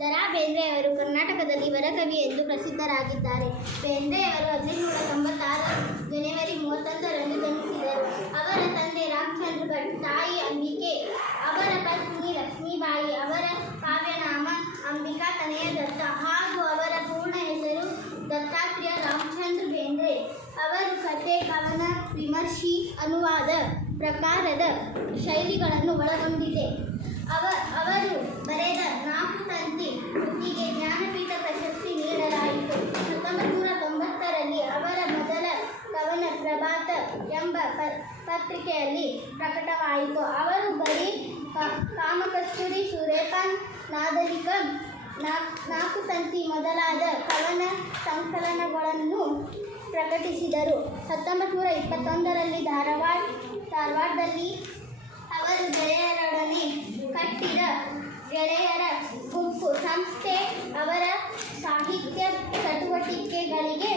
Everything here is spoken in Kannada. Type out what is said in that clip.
ದರಾ ಬೇಂದ್ರೆಯವರು ಕರ್ನಾಟಕದಲ್ಲಿ ವರಕವಿ ಎಂದು ಪ್ರಸಿದ್ಧರಾಗಿದ್ದಾರೆ. ಬೇಂದ್ರೆಯವರು ಹದಿನೆಂಟುನೂರ ತೊಂಬತ್ತಾರು ಜನವರಿ ಮೂವತ್ತೊಂದರಂದು ಜನಿಸಿದರು. ಅವರ ತಂದೆ ರಾಮಚಂದ್ರ ಭಟ್ ತಾಯಿ ಅಂಬಿಕೆ, ಅವರ ಪತ್ನಿ ಲಕ್ಷ್ಮೀಬಾಯಿ, ಅವರ ಕಾವ್ಯನಾಮ ಅಂಬಿಕಾ ತನೆಯ ದತ್ತ ಹಾಗೂ ಅವರ ಪೂರ್ಣ ಹೆಸರು ದತ್ತಾತ್ರೇಯ ರಾಮಚಂದ್ರ ಬೇಂದ್ರೆ. ಅವರು ಕಥೆ, ಕವನ, ವಿಮರ್ಶಿ, ಅನುವಾದ ಪ್ರಕಾರದ ಶೈಲಿಗಳನ್ನು ಒಳಗೊಂಡಿದೆ ಕವನ ಪ್ರಭಾತ ಎಂಬ ಪತ್ರಿಕೆಯಲ್ಲಿ ಪ್ರಕಟವಾಯಿತು. ಅವರು ಬರೀ ಕಾಮಕಸ್ತೂರಿ ಸೂರ್ಯಕಾಂತ್ ನಾಗರಿಕ ನಾಲ್ಕು ತಂತಿ ಮೊದಲಾದ ಕವನ ಸಂಕಲನಗಳನ್ನು ಪ್ರಕಟಿಸಿದರು. ಹತ್ತೊಂಬತ್ತು ನೂರ ಇಪ್ಪತ್ತೊಂದರಲ್ಲಿ ಧಾರವಾಡ, ಧಾರವಾಡದಲ್ಲಿ ಅವರು ಗೆಳೆಯರೊಡನೆ ಕಟ್ಟಿದ ಗೆಳೆಯರ ಗುಂಪು. ಸಂಸ್ಥೆ ಅವರ ಸಾಹಿತ್ಯ ಚಟುವಟಿಕೆಗಳಿಗೆ